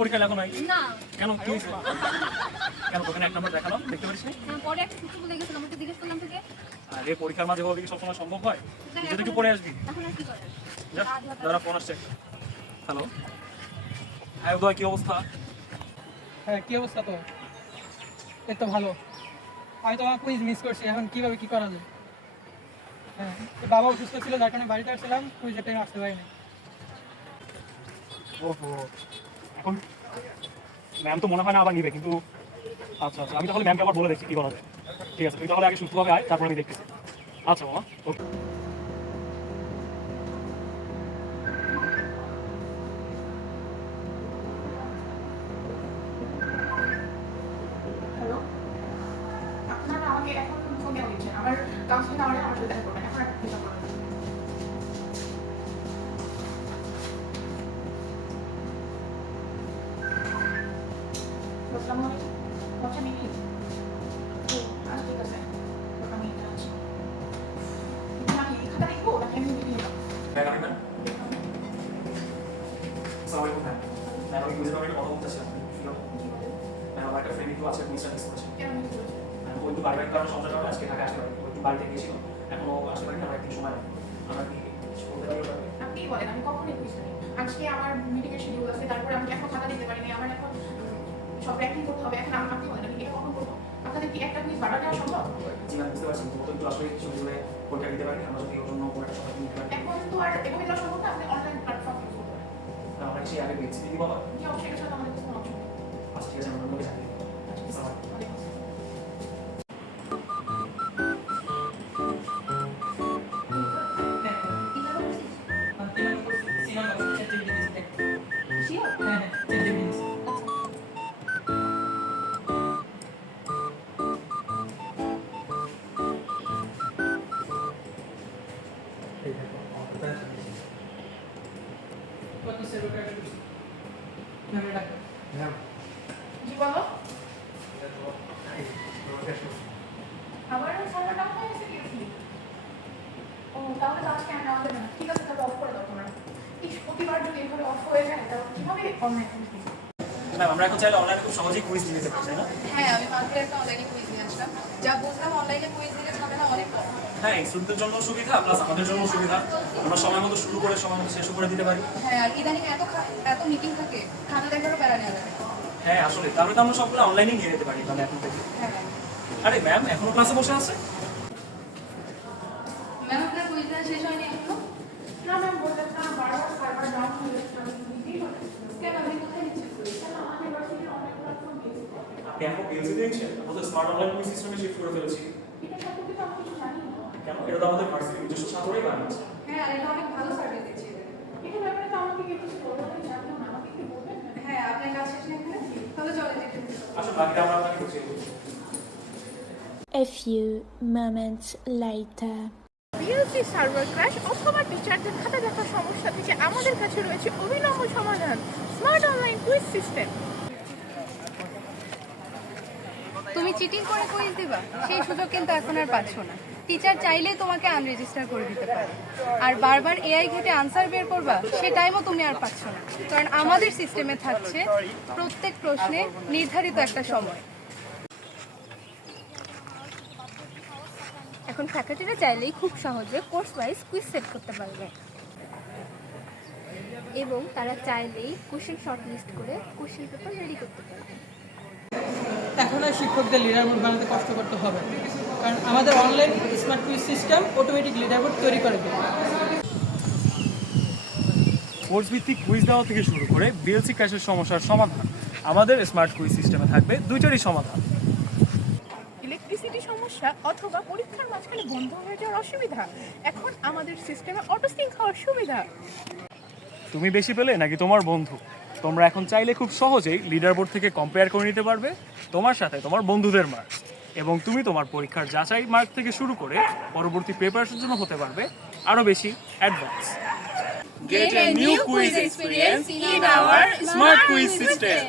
পরীক্ষা লেখো নাই না কেন কি হয়েছে? কেন তোকে এক নম্বর দেখালাম দেখতে পারিস নি? পরে একটা কিছু বলে গেছিলাম আমাকে জিজ্ঞেস করলাম থেকে আরে পরীক্ষার মাঝে হবে কি সবসময় সম্ভব হয়? যদি একটু পরে আসবি এখন আর কি করে যা দাঁড়া ফোন আসছে। হ্যালো হ্যাঁ উদয় কি অবস্থা? হ্যাঁ কি অবস্থা তো? এই তো ভালো। আমি তো আমার কুইজ মিস করছি, এখন কিভাবে কি করা যায়? হ্যাঁ বাবা অসুস্থ ছিল যার কারণে বাড়িতে আসছিলাম, কুইজের টাইম আসতে পারিনি। ওহো এখন ম্যাম তো মনে হয় না আবার নিবে কিন্তু আচ্ছা আচ্ছা আমি তাহলে ম্যামকে আবার বলে দেখছি কি করা যায়। ঠিক আছে তুই তাহলে আগে সুস্থভাবে আয় তারপর আমি দেখতেছি। আচ্ছা মামা ওকে। হ্যালো, আপনারা আমাকে এখন ফোন কেন দিচ্ছেন? আমার কাউন্সিলিং আওয়ারে আমার সাথে দেখা করবেন, এখন একটা চিন্তা করবেন। আসসালামু আলাইকুম। আচ্ছা মিমি, আচ্ছা ঠিক আছে, আমি যাচ্ছি। আমি খাতা দেখবো নাকি আমি মিমি নিলাম? ম্যাম আমি ম্যাম আসসালামু আলাইকুম ম্যাম। ম্যাম আমি বুঝতে পারি কথা বলতেছিলাম ম্যাম আমার একটা ফ্রেন্ড একটু আছে মিস্টার মিস করেছে। কেন মিমি করেছে? ম্যাম ওই তো পারিবারিক কারণে সমস্যা হবে আজকে ঢাকা আসতে পারি ওই বাড়িতে গিয়েছিল এখনো আসতে পারি আমার একদিন সময় লাগবে। আমরা কি কিছু বলতে পারি ওটা? আপনি বলেন, আমি কখন একুশ জানি? আজকে আমার মিটিং এর শিডিউল আছে, তারপরে আমি এখন খাতা দিতে পারিনি, আমার এখন সব প্র্যাকটিস করতে হবে। এখন আপনি বলেন আমি এটা কখন করবো? আপনাদের কি একটা প্লিজ বাড়া দেওয়া সম্ভব? জি ম্যাম বুঝতে পারছি তো একটু আসলে কিছু দিলে পরীক্ষা দিতে পারি আমরা যদি ওর জন্য কোনো একটা সময় নিতে পারি। এখন তো আর এভাবে দেওয়া সম্ভব না, আপনি অনলাইন প্ল্যাটফর্ম ইউজ করতে পারেন। আমরা কি আগে দেখছি দিদি বাবা? জি অবশ্যই, এটার সাথে আমাদের কোনো অপশন নেই। আচ্ছা ঠিক আছে আমরা লোকে জানি। আসসালামু আলাইকুম। ওয়ালাইকুম আসসালাম। জি বলো। আবার সার্ভার ডাউন হয়ে গেছে কি? ও তাহলে তো আজকে আর নেওয়া যাবে না। ঠিক আছে, তাহলে অফ করে দাও তোমরা। প্রতিবার যদি এভাবে অফ হয়ে যায় তাহলে কিভাবে অনলাইন কুইজ দিবে? ম্যাম আমরা এখন চাইলে অনলাইনে খুব সহজেই কুইজ দিতে পারি তাই না? হ্যাঁ, আমি মাত্র একটা অনলাইনে কুইজ নিয়ে আসলাম। যা বুঝলাম অনলাইনে কুইজ দিলে ঝামেলা অনেক কম। হ্যাঁ স্টুডেন্টদের জন্য সুবিধা প্লাস আমাদের জন্য সুবিধা আমরা সময় মতো শুরু করে সময় মতো শেষ করে দিতে পারি। হ্যাঁ, আর ইদানিং এত মিটিং থাকে, খাতা দেখারও বেড়া নেওয়া যাবে। হ্যাঁ আসলে তাহলে তো আমরা সবগুলো অনলাইনে নিয়ে নিতে পারি তাহলে এখন থেকে। হ্যাঁ আরে ম্যাম এখনো ক্লাসে বসে আছে? ম্যাম, আপনার কুইজ দেওয়া শেষ হয়নি এখনো? না ম্যাম, বললেন না বারবার সার্ভার ডাউন হয়ে যাচ্ছে, আমি দিতেই পারি। কেন, আপনি কোথায় নিচ্ছেন কুইজ? কেন আমাদের ভার্সিটির অনলাইন প্ল্যাটফর্ম ইউজ করে? আপনি এখন পিএলসি দিয়েছেন আমরা তো স্মার্ট অনলাইন কুইজ সিস্টেমে শিফট করে ফেলেছি। এটা সম্পর্কে তো আমি কিছু জানি না। কেন এটা তো আমাদের ভার্সিটির নিজস্ব ছাত্রই বানিয়েছে। হ্যাঁ, আর এটা অনেক ভালো সার্ভিস দিচ্ছে এদের। এটা ব্যাপারে তো আমাকে কেউ কিছু বলবে না, জানলেও না, আমাকে একটু বলবেন? হ্যাঁ, আপনার কাজ শেষ না এখানে? তাহলে চলে যেতে। আসলে বাকিটা আমরা আপনাকে বুঝিয়ে দেবো। A few moments later. PLC server crash অথবা টিচারদের খাতা দেখার সমস্যা থেকে আমাদের কাছে রয়েছে অভিনব সমাধান, স্মার্ট অনলাইন কুইজ সিস্টেম। তুমি চিটিং করে কুইজ দিবা, সেই সুযোগ কিন্তু এখন আর পাচ্ছ না। টিচার চাইলেই তোমাকে আনরেজিস্টার করে দিতে পারে, আর বারবার এআই ঘেটে আনসার বের করবা সে টাইমও তুমি আর পাচ্ছ না, কারণ আমাদের সিস্টেমে থাকছে প্রত্যেক প্রশ্নে নির্ধারিত একটা সময়। এখন ফ্যাকাল্টিরা চাইলেই খুব সহজে কোর্স ওয়াইজ কুইজ সেট করতে পারবে এবং তারা চাইলেই কোশ্চেন শর্টলিস্ট করে কোশ্চেন পেপার রেডি করতে পারবে। এখন আর শিক্ষকদের লিডার বোর্ড বানাতে কষ্ট করতে হবে, কারণ আমাদের online smart quiz system automatic leader board তৈরি করে দেবে। কোর্স ভিত্তিক কুইজ দেওয়া থেকে শুরু করে বিএলসি ক্র্যাশের সমস্যার সমাধান আমাদের স্মার্ট কুইজ সিস্টেমে থাকবে দুইটারই সমাধান। ইলেকট্রিসিটি সমস্যা অথবা পরীক্ষার মাঝখানে বন্ধ হয়ে যাওয়ার অসুবিধা, এখন আমাদের সিস্টেমে অটো সিঙ্ক হওয়ার সুবিধা। তুমি বেশি পেলে নাকি তোমার বন্ধু? তোমরা এখন চাইলে খুব সহজেই লিডার বোর্ড থেকে কম্পেয়ার করে নিতে পারবে তোমার সাথে তোমার বন্ধুদের মার্কস, এবং তুমি তোমার পরীক্ষার যাচাই মার্ক থেকে শুরু করে পরবর্তী পেপারের জন্য হতে পারবে আরো বেশি advance. Get a new quiz experience in our smart quiz system.